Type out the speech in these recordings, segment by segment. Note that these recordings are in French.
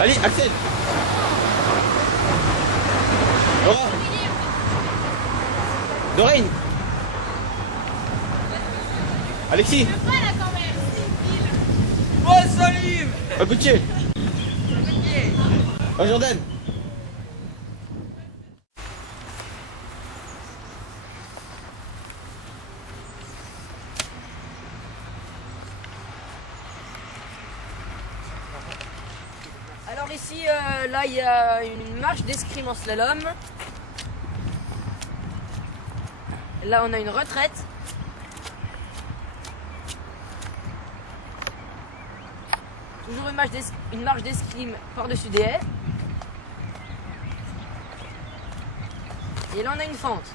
Allez, Axel. Laura. Doreen. Alexis. Oh Salim. Gauthier. Jordan. Alors ici, là il y a une marche d'escrime en slalom. Là on a une retraite. Toujours une marche d'escrime par-dessus des haies. Et là on a une fente.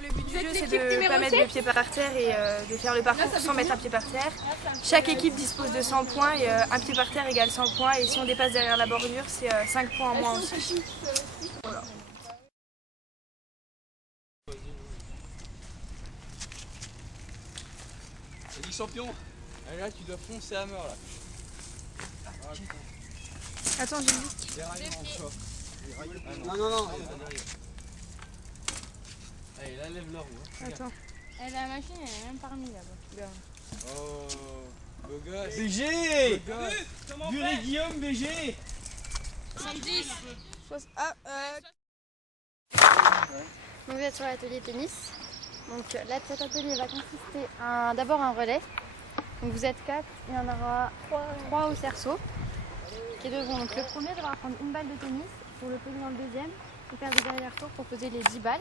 Le but du jeu, c'est de ne pas mettre le pied par terre et de faire le parcours sans mettre un pied par terre. Chaque équipe dispose de 100 points et un pied par terre égale 100 points. Et si on dépasse derrière la bordure, c'est 5 points en moins aussi. Voilà. Vas-y champion. Allez, là tu dois foncer à mort là. Attends, j'ai une Déraillement encore. Non. Allez, là lève la roue. Hein. Attends. La machine elle est même parmi là-bas. Oh, beau gosse. BG. Beau gosse. Buré Guillaume, BG. 70. Donc vous êtes sur l'atelier tennis. Donc là, cet atelier va consister en d'abord un relais. Donc vous êtes 4, il y en aura 3 au cerceau qui devront. Donc le premier devra prendre une balle de tennis pour le poser dans le deuxième et faire des allers-retours pour poser les 10 balles.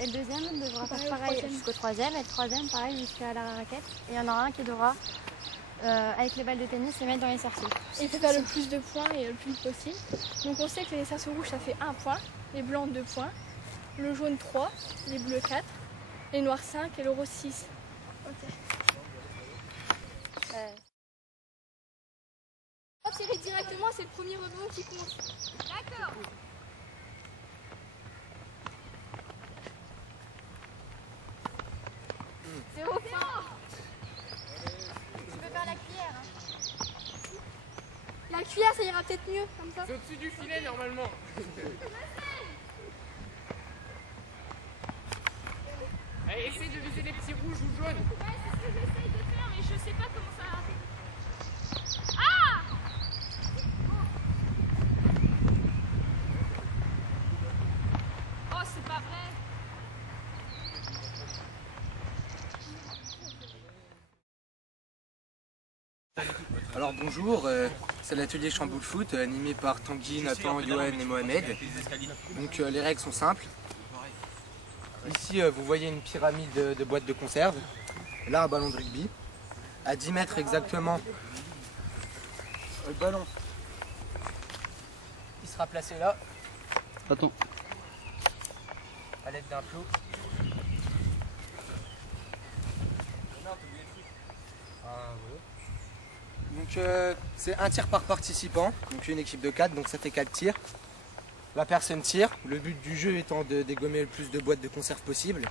Et le deuxième devra faire pareil jusqu'au troisième et le troisième pareil jusqu'à la raquette. Et il y en aura un qui devra avec les balles de tennis les mettre dans les cerceaux. Et il faut faire le plus de points et le plus vite possible. Donc on sait que les cerceaux rouges ça fait 1 point, les blancs 2 points, le jaune 3, les bleus 4, les noirs 5 et le rose 6. Ok. Tirer directement, c'est le premier rebond qui compte. D'accord. C'est au fond. Tu peux faire la cuillère. Hein. La cuillère ça ira peut-être mieux comme ça. C'est au-dessus du filet normalement. Allez, essaye de viser les petits rouges ou jaunes. Ouais, c'est ce que j'essaye de faire, mais je sais pas comment ça. Oh, c'est pas vrai. Alors bonjour, c'est l'atelier Chamboule Foot animé par Tanguy, Nathan, Johan et Mohamed. Donc les règles sont simples. Ici vous voyez une pyramide de boîtes de conserve. Là un ballon de rugby. À 10 mètres exactement, le ballon il sera placé là. Attends. À l'aide d'un plot. Donc c'est un tir par participant, donc une équipe de 4, donc ça fait 4 tirs. La personne tire, le but du jeu étant de dégommer le plus de boîtes de conserve possible.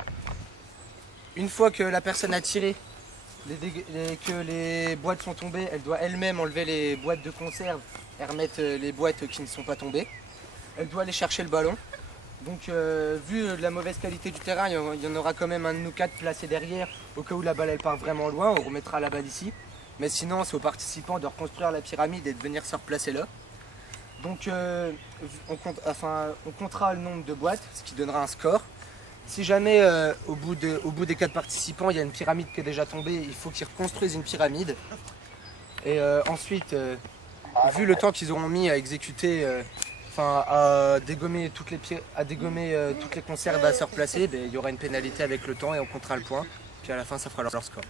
Une fois que la personne a tiré, que les boîtes sont tombées, elle doit elle-même enlever les boîtes de conserve et remettre les boîtes qui ne sont pas tombées. Elle doit aller chercher le ballon. Donc vu la mauvaise qualité du terrain, il y en aura quand même un de nous 4 placé derrière au cas où la balle elle part vraiment loin, on remettra la balle ici. Mais sinon c'est aux participants de reconstruire la pyramide et de venir se replacer là. Donc on comptera le nombre de boîtes, ce qui donnera un score. Si jamais au bout des 4 participants il y a une pyramide qui est déjà tombée, il faut qu'ils reconstruisent une pyramide. Et ensuite, vu le temps qu'ils auront mis à exécuter, à dégommer toutes les conserves à se replacer, il y aura une pénalité avec le temps et on comptera le point. Puis à la fin ça fera leur score.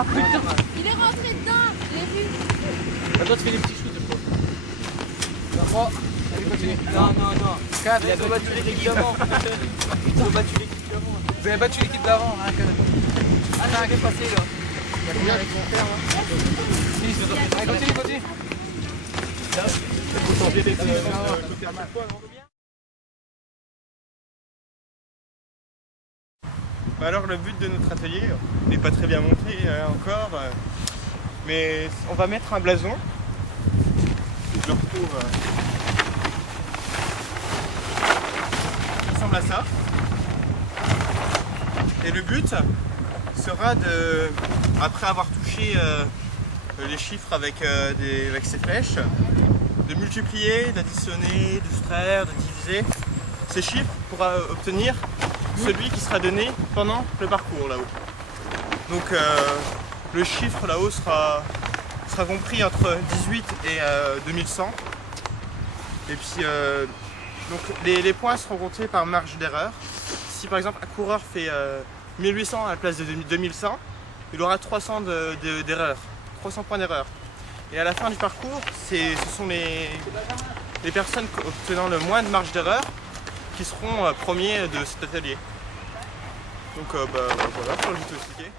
Ah putain. Il est rentré dedans, je l'ai vu. Toi tu fais des petits shoots de fois. 3. Allez continue. Non, non, non. 4. Il a battu l'équipe d'avant. Ils ont battu l'équipe d'avant. Vous avez battu l'équipe d'avant, hein, quand même. Ah, t'as rien passé là. Il y a combien avec mon père là? Allez, continue, continue. Faut changer les Alors le but de notre atelier n'est pas très bien montré encore, mais on va mettre un blason. Je le retrouve. Ça ressemble à ça. Et le but sera de, après avoir touché les chiffres avec ces flèches, de multiplier, d'additionner, d'extraire, de diviser ces chiffres pour obtenir celui qui sera donné pendant le parcours là-haut. Donc le chiffre là-haut sera compris entre 18 et 2100. Et puis donc les points seront comptés par marge d'erreur. Si par exemple un coureur fait 1800 à la place de 2100, il aura 300 d'erreur, 300 points d'erreur. Et à la fin du parcours, ce sont les personnes obtenant le moins de marge d'erreur qui seront premiers de cet atelier. Donc voilà, je vais tout expliquer.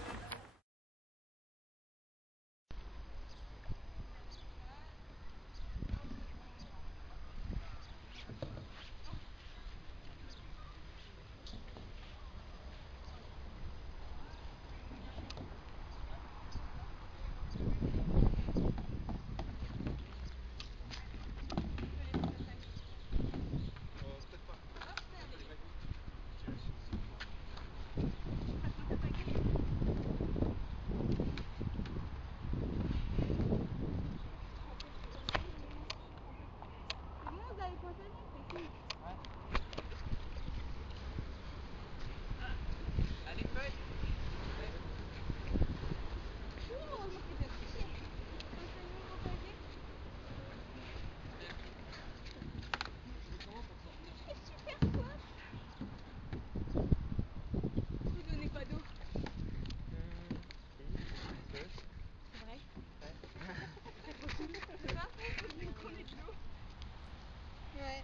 Ouais.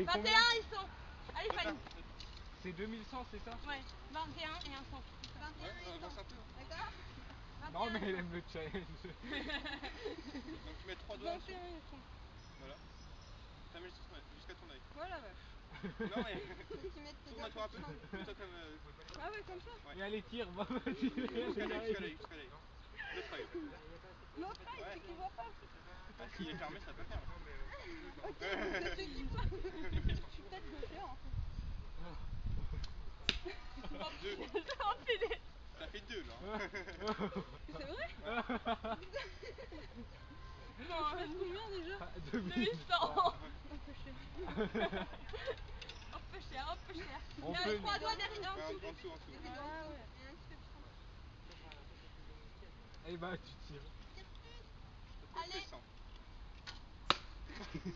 21 ils sont. Allez Fanny. C'est 2100, c'est ça? Ouais. 21 et un 100. 21 et un 100. D'accord? Non mais elle aime le challenge. Donc tu mets 3 doigts en dessous. 21 et 100. Voilà. Ça met jusqu'à ton œil. Voilà ouais. Non mais Tu mets tes tourne-toi un peu. Mets-toi comme... Ah ouais comme ça. Et allez tire, va vas-y. Jusqu'à l'œil. L'autre œil. L'autre œil c'est qu'il voit pas. Ah s'il est fermé ça peut faire. Ok, je te dis pas. Je suis peut-être gaucher en fait. Ça fait 2 là. C'est vrai? Non, on reste combien déjà? 2100. Un peu cher. Un peu cher, un peu cher. Il y a les 3 doigts derrière en dessous. En dessous. Ah ouais. Eh bah tu tires. Allez. 10.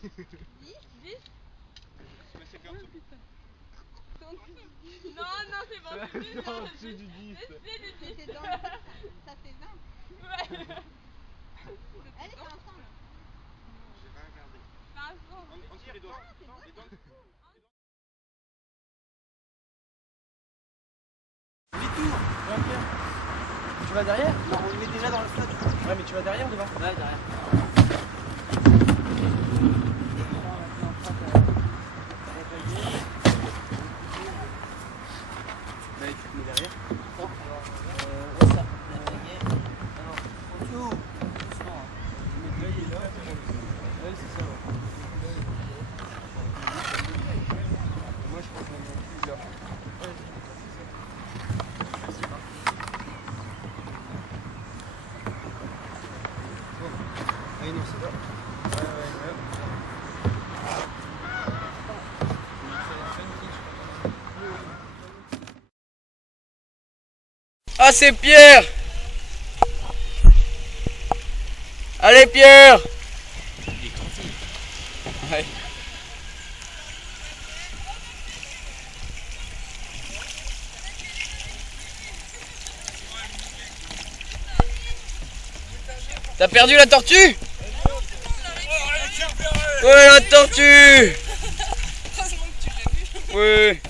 Mais c'est qu'en dessous. Non, non, c'est bon. Non, c'est du 10. C'est dans ça fait 20. Ouais. Allez, fais ensemble. J'ai rien regardé. Fais ensemble. On tire les doigts. Tu vas derrière? Non, on le met déjà dans le stade. Ouais, mais tu vas derrière ou devant? Ouais, derrière. Bah, tu te mets derrière. Ouais, ça. Alors, en dessous. Doucement. L'œil est là. Ouais, c'est ça. Moi, je pense qu'on est là. Ah non, c'est là. Ah, c'est Pierre! Allez, Pierre! Il est tranquille. Ouais. T'as perdu la tortue? Ouais, la tortue! Oui.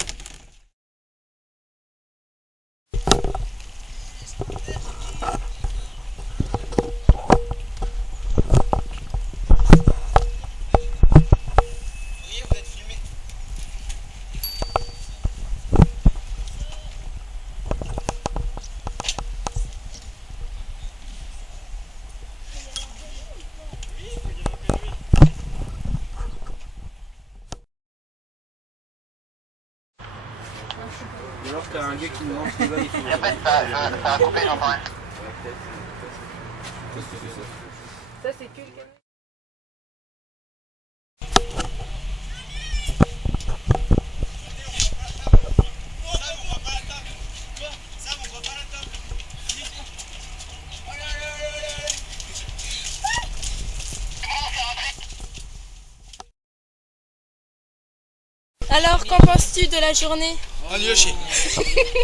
Ou alors t'as un gars qui nous lance le bas, il fait. Répète, ça a coupé, j'entends rien. Ça, c'est que le camion. Alors, qu'en penses-tu de la journée? Ah, nul à chier.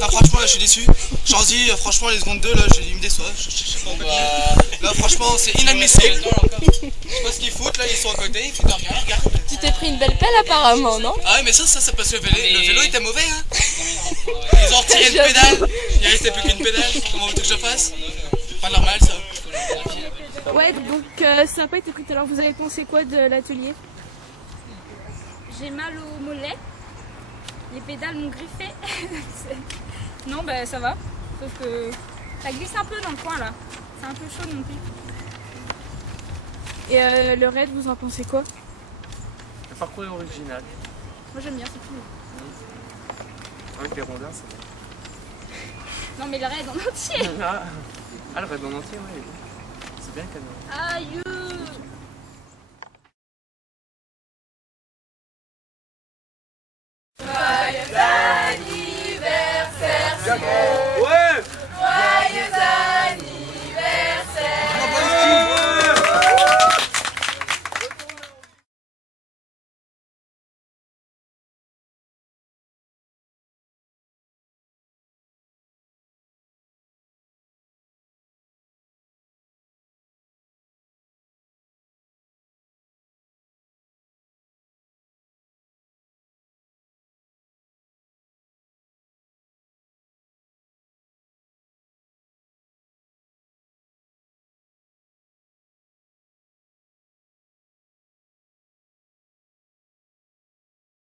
Ah, franchement, là, je suis déçu. Chanzy, franchement, les secondes 2, là, il me déçoit. Je sais pas quoi dire. Là, franchement, c'est inadmissible. Je sais pas ce qu'ils foutent, là, ils sont à côté, ils font de rien, regarde. Tu t'es pris une belle pelle apparemment, non? Ah, ouais, mais ça passe le vélo. Le vélo était mauvais, hein. Ils ont retiré une pédale. Il restait plus qu'une pédale. Comment veux-tu que je fasse? Pas normal, ça. Ouais, donc ça n'a pas été cool. Alors vous avez pensé quoi de l'atelier? J'ai mal au mollet. Les pédales m'ont griffé. Non, bah ça va. Sauf que ça glisse un peu dans le coin là. C'est un peu chaud non plus. Et le raid, vous en pensez quoi? Le parcours est original. Moi j'aime bien, c'est cool. Avec les rondins, c'est bien. Non mais le raid en entier. Ah, le raid en entier, ouais. C'est bien quand même. Aïe. Joyeux anniversaire,